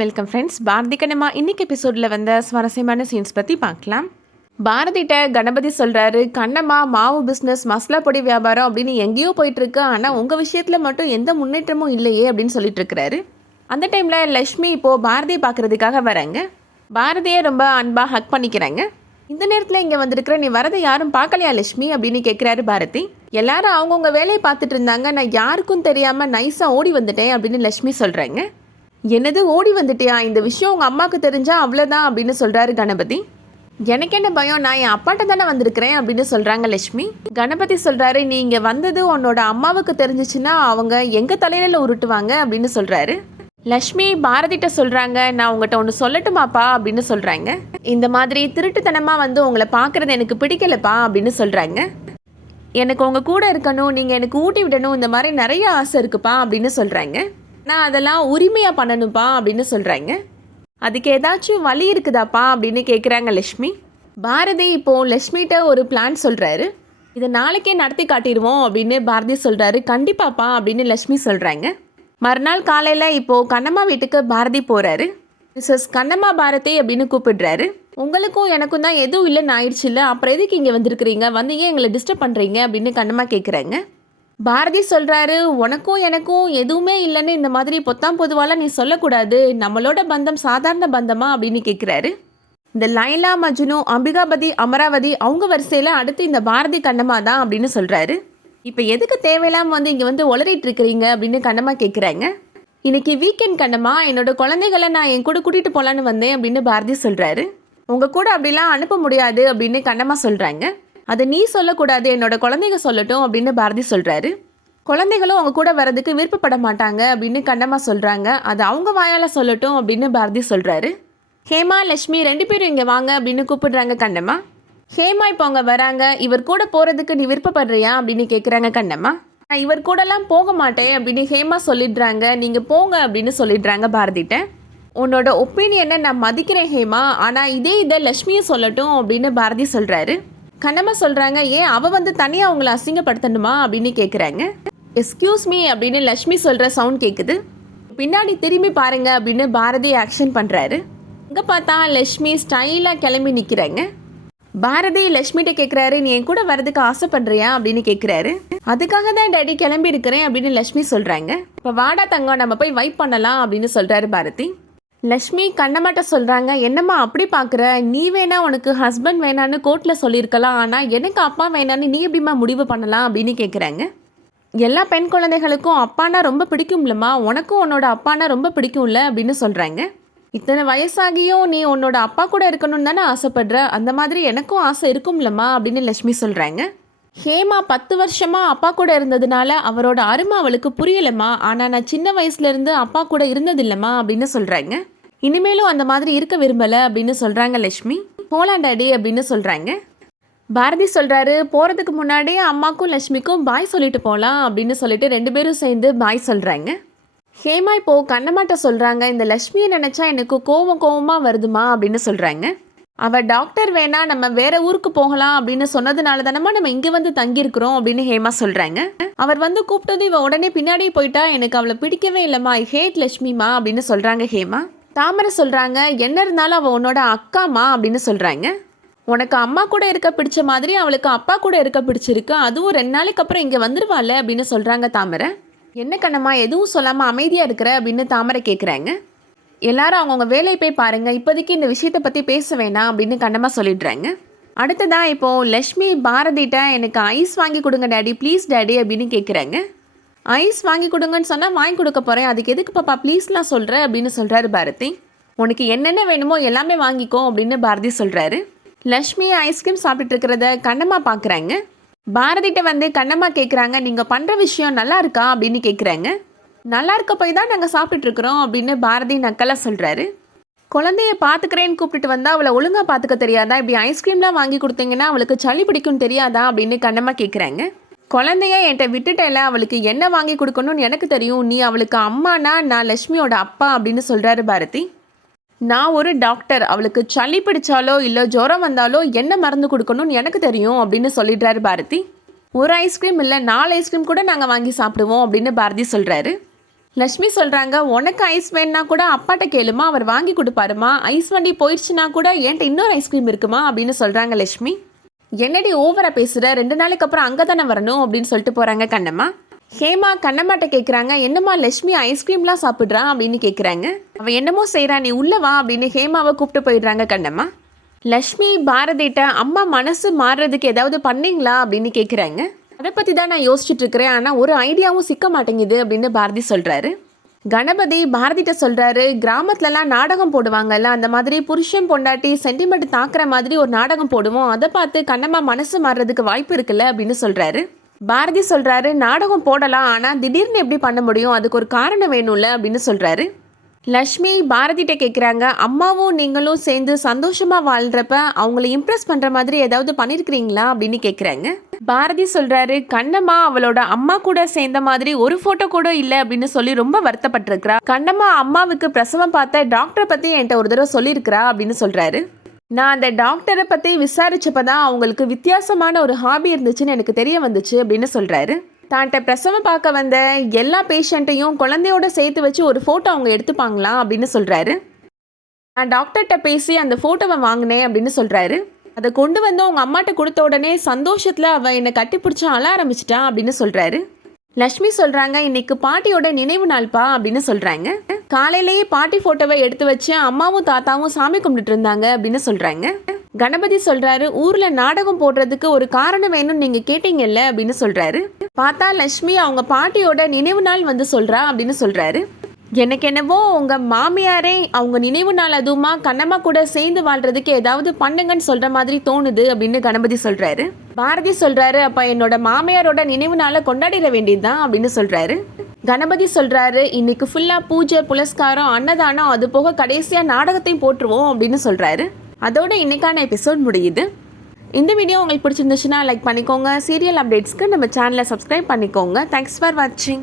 Welcome friends. Bharathi Kannamma இன்னைக்கு எபிசோடில் வந்த சுவாரஸ்யமான சீன்ஸ் பற்றி பார்க்கலாம். பாரதிட்ட கணபதி சொல்கிறாரு, கண்ணம்மா மாவு பிஸ்னஸ் மசாலா பொடி வியாபாரம் அப்படின்னு எங்கேயோ போயிட்டுருக்கு, ஆனால் உங்கள் விஷயத்தில் மட்டும் எந்த முன்னேற்றமும் இல்லையே அப்படின்னு சொல்லிட்டு இருக்கிறாரு. அந்த டைமில் லக்ஷ்மி இப்போது பாரதியை பார்க்குறதுக்காக வராங்க. பாரதியை ரொம்ப அன்பாக ஹக் பண்ணிக்கிறாங்க. இந்த நேரத்தில் இங்கே வந்திருக்கிற நீ வரதை யாரும் பார்க்கலையா லக்ஷ்மி அப்படின்னு கேட்குறாரு பாரதி. எல்லாரும் அவங்கவுங்க வேலையை பார்த்துட்டு இருந்தாங்க, நான் யாருக்கும் தெரியாமல் நைஸாக ஓடி வந்துட்டேன் அப்படின்னு லக்ஷ்மி சொல்கிறாங்க. என்னது ஓடி வந்துட்டியா, இந்த விஷயம் உங்கள் அம்மாவுக்கு தெரிஞ்சா அவ்வளோதான் அப்படின்னு சொல்கிறாரு கணபதி. எனக்கு என்ன பயம், நான் என் அப்பாட்ட தானே வந்திருக்கிறேன் அப்படின்னு சொல்கிறாங்க லக்ஷ்மி. கணபதி சொல்கிறாரு, நீ இங்கே வந்தது உன்னோட அம்மாவுக்கு தெரிஞ்சிச்சுன்னா அவங்க எங்கள் தலையில உருட்டுவாங்க அப்படின்னு சொல்கிறாரு. லக்ஷ்மி பாரதிட்ட சொல்கிறாங்க, நான் உங்கள்கிட்ட ஒன்று சொல்லட்டுமாப்பா அப்படின்னு சொல்கிறாங்க. இந்த மாதிரி திருட்டுத்தனமாக வந்து உங்களை பார்க்குறது எனக்கு பிடிக்கலப்பா அப்படின்னு சொல்கிறாங்க. எனக்கு உங்கள் கூட இருக்கணும், நீங்கள் எனக்கு ஊட்டி விடணும், இந்த மாதிரி நிறைய ஆசை இருக்குப்பா அப்படின்னு சொல்கிறாங்க. நான் அதெல்லாம் உரிமையாக பண்ணணும்ப்பா அப்படின்னு சொல்கிறாங்க. அதுக்கு ஏதாச்சும் வழி இருக்குதாப்பா அப்படின்னு கேட்குறாங்க லக்ஷ்மி. பாரதி இப்போது லக்ஷ்மிகிட்ட ஒரு பிளான் சொல்கிறாரு. இதை நாளைக்கே நடத்தி காட்டிடுவோம் அப்படின்னு பாரதி சொல்கிறாரு. கண்டிப்பாப்பா அப்படின்னு லக்ஷ்மி சொல்கிறாங்க. மறுநாள் காலையில் இப்போது கண்ணம்மா வீட்டுக்கு பாரதி போகிறாரு. மிஸ்ஸஸ் கண்ணம்மா பாரதி அப்படின்னு கூப்பிடுறாரு. உங்களுக்கும் எனக்கும் தான் எதுவும் இல்லைன்னு ஆயிடுச்சு இல்லை, அப்புறம் எதுக்கு இங்கே வந்திருக்கிறீங்க, வந்தீங்க எங்களை டிஸ்டர்ப் பண்ணுறீங்க அப்படின்னு கண்ணம்மா கேட்குறாங்க. பாரதி சொல்கிறாரு, உனக்கும் எனக்கும் எதுவுமே இல்லைன்னு இந்த மாதிரி பொத்தாம் பொதுவாலாம் நீ சொல்லக்கூடாது, நம்மளோட பந்தம் சாதாரண பந்தமா அப்படின்னு கேட்குறாரு. இந்த லைலா மஜ்னு அம்பிகாபதி அமராவதி அவங்க வரிசையில் அடுத்து இந்த பாரதி கண்ணம்மா தான் அப்படின்னு சொல்கிறாரு. இப்போ எதுக்கு தேவையில்லாமல் வந்து இங்கே வந்து உளறிட்டு இருக்கிறீங்க அப்படின்னு கண்ணம்மா கேட்குறாங்க. இன்னைக்கு வீக்கெண்ட் கண்ணம்மா, என்னோட குழந்தைகளை நான் என் கூட கூட்டிகிட்டு போகலான்னு வந்தேன் அப்படின்னு பாரதி சொல்கிறாரு. உங்கள் கூட அப்படிலாம் அனுப்ப முடியாது அப்படின்னு கண்ணம்மா சொல்கிறாங்க. அதை நீ சொல்லக்கூடாது, என்னோட குழந்தைங்க சொல்லட்டும் அப்படின்னு பாரதி சொல்கிறாரு. குழந்தைகளும் அவங்க கூட வர்றதுக்கு விருப்பப்பட மாட்டாங்க அப்படின்னு கண்ணம்மா சொல்கிறாங்க. அது அவங்க வாயால் சொல்லட்டும் அப்படின்னு பாரதி சொல்கிறாரு. ஹேமா லக்ஷ்மி ரெண்டு பேரும் இங்கே வாங்க அப்படின்னு கூப்பிடுறாங்க கண்ணம்மா. ஹேமா இப்போ அவங்க வராங்க. இவர் கூட போகிறதுக்கு நீ விருப்பப்படுறியா அப்படின்னு கேட்குறாங்க கண்ணம்மா. நான் இவர் கூடலாம் போக மாட்டேன் அப்படின்னு ஹேமா சொல்லிடுறாங்க. நீங்கள் போங்க அப்படின்னு சொல்லிடுறாங்க பாரதிட்ட. உன்னோட ஒப்பீனியனை நான் மதிக்கிறேன் ஹேமா, ஆனால் இதை லக்ஷ்மியை சொல்லட்டும் அப்படின்னு பாரதி சொல்கிறாரு. கண்ணம்மா சொல்கிறாங்க, ஏன் அவள் வந்து தனியாக அவங்கள அசிங்கப்படுத்தணுமா அப்படின்னு கேட்குறாங்க. எஸ்கியூஸ் மீ அப்படின்னு லக்ஷ்மி சொல்கிற சவுண்ட் கேட்குது. பின்னாடி திரும்பி பாருங்க அப்படின்னு பாரதி ஆக்ஷன் பண்ணுறாரு. இங்கே பார்த்தா லக்ஷ்மி ஸ்டைலாக கிளம்பி நிற்கிறாங்க. பாரதி லக்ஷ்மிகிட்ட கேட்குறாரு, நீ என் கூட வர்றதுக்கு ஆசைப்படுறியா அப்படின்னு கேட்குறாரு. அதுக்காக தான் டேடி கிளம்பி இருக்கிறேன் அப்படின்னு லக்ஷ்மி சொல்கிறாங்க. இப்போ வாடா தங்கம், நம்ம போய் வைப் பண்ணலாம் அப்படின்னு சொல்கிறாரு பாரதி. லக்ஷ்மி கண்ணம்மாட்ட சொல்கிறாங்க, என்னம்மா அப்படி பார்க்குற, நீ வேணா உனக்கு ஹஸ்பண்ட் வேணான்னு கோர்ட்டில் சொல்லியிருக்கலாம், ஆனால் எனக்கு அப்பா வேணான்னு நீ எப்படிம்மா முடிவு பண்ணலாம் அப்படின்னு கேட்குறாங்க. எல்லா பெண் குழந்தைகளுக்கும் அப்பானா ரொம்ப பிடிக்கும்லம்மா, உனக்கும் உன்னோட அப்பானா ரொம்ப பிடிக்கும்ல அப்படின்னு சொல்கிறாங்க. இத்தனை வயசாகியும் நீ உன்னோட அப்பா கூட இருக்கணும்னு தானே ஆசைப்படுற, அந்த மாதிரி எனக்கும் ஆசை இருக்கும்லம்மா அப்படின்னு லக்ஷ்மி சொல்கிறாங்க. ஹேமா 10 வருஷமாக அப்பா கூட இருந்ததுனால அவரோட அருமை அவளுக்கு புரியலம்மா, ஆனால் நான் சின்ன வயசுலேருந்து அப்பா கூட இருந்ததில்லைம்மா அப்படின்னு சொல்கிறாங்க. இனிமேலும் அந்த மாதிரி இருக்க விரும்பலை அப்படின்னு சொல்கிறாங்க லக்ஷ்மி. போலாம் டாடி அப்படின்னு சொல்கிறாங்க. பாரதி சொல்கிறாரு, போகிறதுக்கு முன்னாடியே அம்மாக்கும் லக்ஷ்மிக்கும் பாய் சொல்லிட்டு போகலாம் அப்படின்னு சொல்லிட்டு 2 பேரும் சேர்ந்து பாய் சொல்கிறாங்க. ஹேமா இப்போது கண்ணம்மாட்ட சொல்கிறாங்க, இந்த லக்ஷ்மியை நினச்சா எனக்கு கோவமாக வருதுமா அப்படின்னு சொல்கிறாங்க. அவள் டாக்டர் வேணா நம்ம வேற ஊருக்கு போகலாம் அப்படின்னு சொன்னதுனால தானம்மா நம்ம இங்கே வந்து தங்கியிருக்கிறோம் அப்படின்னு ஹேமா சொல்கிறாங்க. அவர் வந்து கூப்பிட்டது இவ உடனே பின்னாடியே போயிட்டா, எனக்கு அவளை பிடிக்கவே இல்லைம்மா, ஐ ஹேட் லக்ஷ்மிமா அப்படின்னு சொல்கிறாங்க ஹேமா. தாமரை சொல்கிறாங்க, என்ன இருந்தாலும் அவள் உன்னோட அக்காமா அப்படின்னு சொல்கிறாங்க. உனக்கு அம்மா கூட இருக்க பிடிச்ச மாதிரி அவளுக்கு அப்பா கூட இருக்க பிடிச்சிருக்கு, அதுவும் 2 நாளைக்கு அப்புறம் இங்கே வந்துடுவாள் அப்படின்னு சொல்கிறாங்க தாமரை. என்ன கண்ணம்மா எதுவும் சொல்லாமல் அமைதியாக இருக்கிற அப்படின்னு தாமரை கேட்குறாங்க. எல்லாரும் அவங்கவுங்க வேலையை போய் பாருங்கள், இப்போதைக்கு இந்த விஷயத்தை பற்றி பேச வேணாம் அப்படின்னு கண்ணம்மா சொல்லிடுறாங்க. அடுத்ததான் இப்போது லக்ஷ்மி பாரதிட்ட எனக்கு ஐஸ் வாங்கி கொடுங்க டேடி, ப்ளீஸ் டேடி அப்படின்னு கேட்குறாங்க. ஐஸ் வாங்கி கொடுங்கன்னு சொன்னால் வாங்கி கொடுக்க போகிறேன், அதுக்கு எதுக்கு பாப்பா ப்ளீஸ்லாம் சொல்கிற அப்படின்னு சொல்கிறாரு பாரதி. உனக்கு என்னென்ன வேணுமோ எல்லாமே வாங்கிக்கோ அப்படின்னு பாரதி சொல்கிறாரு. லக்ஷ்மி ஐஸ்கிரீம் சாப்பிட்டுட்டு இருக்கிறத கண்ணம்மா பார்க்குறாங்க. பாரதிட்ட வந்து கண்ணம்மா கேட்குறாங்க, நீங்கள் பண்ணுற விஷயம் நல்லா இருக்கா அப்படின்னு கேட்குறாங்க. நல்லா இருக்க போய் தான் நாங்கள் சாப்பிட்டுட்ருக்குறோம் அப்படின்னு பாரதி நக்கலாக சொல்கிறாரு. குழந்தைய பார்த்துக்கிறேன்னு கூப்பிட்டுட்டு வந்தால் அவளை ஒழுங்காக பார்த்துக்க தெரியாதா, இப்படி ஐஸ்கிரீம்லாம் வாங்கி கொடுத்தீங்கன்னா அவளுக்கு சளி பிடிக்கும் தெரியாதா அப்படின்னு கண்ணம்மா கேட்குறாங்க. குழந்தைய என்கிட்ட விட்டுட்டேல, அவளுக்கு என்ன வாங்கி கொடுக்கணும்னு எனக்கு தெரியும், நீ அவளுக்கு அம்மானா நான் லக்ஷ்மியோட அப்பா அப்படின்னு சொல்கிறாரு பாரதி. நான் ஒரு டாக்டர், அவளுக்கு சளி பிடிச்சாலோ இல்லை ஜுரம் வந்தாலோ என்ன மருந்து கொடுக்கணும்னு எனக்கு தெரியும் அப்படின்னு சொல்லிடுறாரு பாரதி. ஒரு ஐஸ்கிரீம் இல்லை 4 ஐஸ்கிரீம் கூட நாங்கள் வாங்கி சாப்பிடுவோம் அப்படின்னு பாரதி சொல்கிறாரு. லக்ஷ்மி சொல்கிறாங்க, உனக்கு ஐஸ் வேணுன்னா கூட அப்பாட்ட கேளுமா, அவர் வாங்கி கொடுப்பாருமா. ஐஸ் வண்டி போயிடுச்சுன்னா கூட என்கிட்ட இன்னொரு ஐஸ்கிரீம் இருக்குமா அப்படின்னு சொல்கிறாங்க லக்ஷ்மி. என்னடி ஓவராக பேசுகிற, 2 நாளைக்கு அப்புறம் அங்கே தானே வரணும் அப்படின்னு சொல்லிட்டு போகிறாங்க கண்ணம்மா. ஹேமா கண்ணம்மாட்ட கேட்குறாங்க, என்னம்மா லக்ஷ்மி ஐஸ்கிரீம்லாம் சாப்பிட்றா அப்படின்னு கேட்குறாங்க. அவள் என்னமோ செய்கிறா, நீ உள்ள வா அப்படின்னு ஹேமாவை கூப்பிட்டு போயிடுறாங்க கண்ணம்மா. லக்ஷ்மி பாரதிட்ட, அம்மா மனசு மாறுறதுக்கு ஏதாவது பண்ணீங்களா அப்படின்னு கேட்குறாங்க. அதை பற்றி தான் நான் யோசிச்சுட்டு இருக்கிறேன், ஆனால் ஒரு ஐடியாவும் சிக்க மாட்டேங்குது அப்படின்னு பாரதி சொல்கிறாரு. கணபதி பாரதிட்ட சொல்கிறாரு, கிராமத்துலலாம் நாடகம் போடுவாங்கல்ல, அந்த மாதிரி புருஷன் பொண்டாட்டி சென்டிமெண்ட் தாக்குற மாதிரி ஒரு நாடகம் போடுவோம், அதை பார்த்து கண்ணம்மா மனசு மாறுறதுக்கு வாய்ப்பு இருக்குல்ல அப்படின்னு சொல்கிறாரு. பாரதி சொல்கிறாரு, நாடகம் போடலாம், ஆனால் திடீர்னு எப்படி பண்ண முடியும், அதுக்கு ஒரு காரணம் வேணும்ல அப்படின்னு சொல்கிறாரு. லக்ஷ்மி பாரதிட்ட கேட்குறாங்க, அம்மாவும் நீங்களும் சேர்ந்து சந்தோஷமாக வாழ்கிறப்ப அவங்கள இம்ப்ரெஸ் பண்ணுற மாதிரி ஏதாவது பண்ணியிருக்கிறீங்களா அப்படின்னு கேட்குறாங்க. பாரதி சொல்கிறாரு, கண்ணம்மா அவளோட அம்மா கூட சேர்ந்த மாதிரி ஒரு ஃபோட்டோ கூட இல்லை அப்படின்னு சொல்லி ரொம்ப வருத்தப்பட்டிருக்கிறா. கண்ணம்மா அம்மாவுக்கு பிரசவம் பார்த்த டாக்டரை பற்றி என்கிட்ட ஒரு தடவை சொல்லியிருக்கிறா அப்படின்னு சொல்கிறாரு. நான் அந்த டாக்டரை பற்றி விசாரிச்சப்போ தான் அவங்களுக்கு வித்தியாசமான ஒரு ஹாபி இருந்துச்சுன்னு எனக்கு தெரிய வந்துச்சு அப்படின்னு சொல்கிறாரு. தான்கிட்ட பிரசவம் பார்க்க வந்த எல்லா பேஷண்ட்டையும் குழந்தையோட சேர்த்து வச்சு ஒரு ஃபோட்டோ அவங்க எடுத்துப்பாங்களா அப்படின்னு சொல்கிறாரு. நான் டாக்டர்கிட்ட பேசி அந்த ஃபோட்டோவை வாங்கினேன் அப்படின்னு சொல்கிறாரு. அதை கொண்டு வந்து அவங்க அம்மாட்ட கொடுத்த உடனே சந்தோஷத்தில் அவள் என்னை கட்டிப்பிடிச்சி அழ ஆரம்பிச்சிட்டா அப்படின்னு சொல்கிறாரு. லக்ஷ்மி சொல்கிறாங்க, இன்னைக்கு பாட்டியோட நினைவு நாள்ப்பா அப்படின்னு சொல்கிறாங்க. காலையிலேயே பாட்டி ஃபோட்டோவை எடுத்து வச்சு அம்மாவும் தாத்தாவும் சாமி கும்பிட்டுட்டு இருந்தாங்க அப்படின்னு சொல்கிறாங்க. கணபதி சொல்கிறாரு, ஊரில் நாடகம் போடுறதுக்கு ஒரு காரணம் வேணும்னு நீங்கள் கேட்டீங்கல்ல அப்படின்னு சொல்கிறாரு. பார்த்தா லக்ஷ்மி அவங்க பாட்டியோட நினைவு நாள் வந்து சொல்கிறா அப்படின்னு சொல்கிறாரு. எனக்கு என்னவோ உங்கள் மாமியாரே அவங்க நினைவு நாள் அதுவுமா கண்ணம்மா கூட சேர்ந்து வாழ்கிறதுக்கு ஏதாவது பண்ணுங்கன்னு சொல்கிற மாதிரி தோணுது அப்படின்னு கணபதி சொல்கிறாரு. பாரதி சொல்கிறாரு, அப்போ என்னோட மாமியாரோட நினைவு நாளை கொண்டாடிட வேண்டியது தான் அப்படின்னு சொல்கிறாரு. கணபதி சொல்கிறாரு, இன்னைக்கு ஃபுல்லாக பூஜை புலஸ்காரம் அன்னதானம் அது போக கடைசியாக நாடகத்தையும் போட்டுருவோம் அப்படின்னு சொல்கிறாரு. அதோட இன்னைக்கான எபிசோட் முடியுது. இந்த வீடியோ உங்களுக்கு பிடிச்சிருந்துச்சுன்னா லைக் பண்ணிக்கோங்க. சீரியல் அப்டேட்ஸ்க்கு நம்ம சேனலை சப்ஸ்கிரைப் பண்ணிக்கோங்க. தேங்க்ஸ் ஃபார் வாட்சிங்.